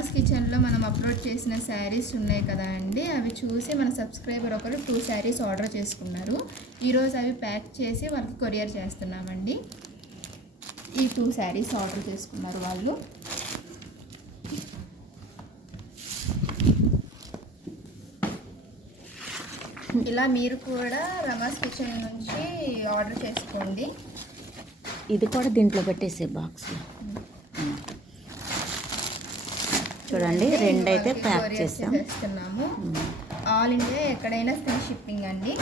రమాస్ కిచెన్లో మనం అప్లోడ్ చేసిన శారీస్ ఉన్నాయి కదా అండి, అవి చూసి మన సబ్స్క్రైబర్ ఒకరు 2 శారీస్ ఆర్డర్ చేసుకున్నారు. ఈరోజు అవి ప్యాక్ చేసి వాళ్ళకి కొరియర్ చేస్తున్నామండి. ఈ 2 శారీస్ ఆర్డర్ చేసుకున్నారు వాళ్ళు. ఇలా మీరు కూడా రమాస్ కిచెన్ నుంచి ఆర్డర్ చేసుకోండి. ఇది కూడా దీంట్లో పెట్టేసే బాక్స్లో చూడండి. 2 అయితే ప్యాక్ చేస్తున్నాము. ఆల్ ఇండియా ఎక్కడైనా ఫ్రీ షిప్పింగ్ అండి.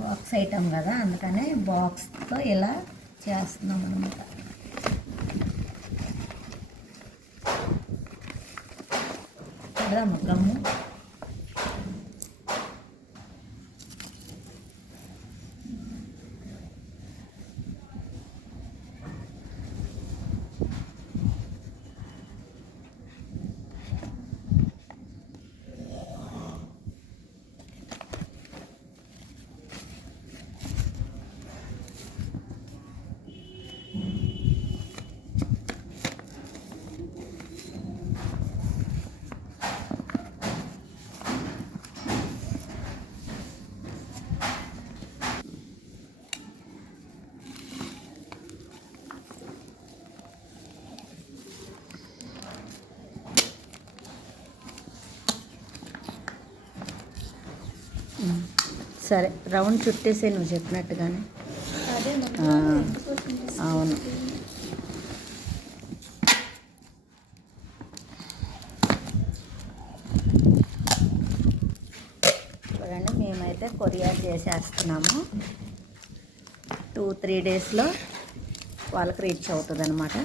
బాక్స్ ఐటమ్ కదా, అందుకనే బాక్స్తో ఇలా చేస్తున్నాం అనమాట. కదా గమ్ము సరే రౌండ్ చుట్టేసే నువ్వు చెప్పినట్టుగానే. అవును. చూడండి, మేమైతే కొరియర్ చేసేస్తున్నాము. 2-3 డేస్లో వాళ్ళకి రీచ్ అవుతుంది అనమాట.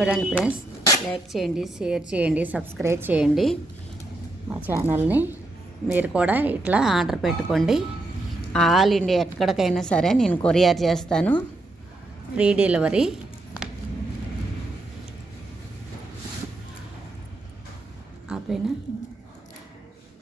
చూడండి ఫ్రెండ్స్, లైక్ చేయండి, షేర్ చేయండి, సబ్స్క్రైబ్ చేయండి మా ఛానల్ని. మీరు కూడా ఇట్లా ఆర్డర్ పెట్టుకోండి. ఆల్ ఇండియా ఎక్కడికైనా సరే నేను కొరియర్ చేస్తాను, ఫ్రీ డెలివరీ. ఆపేనా?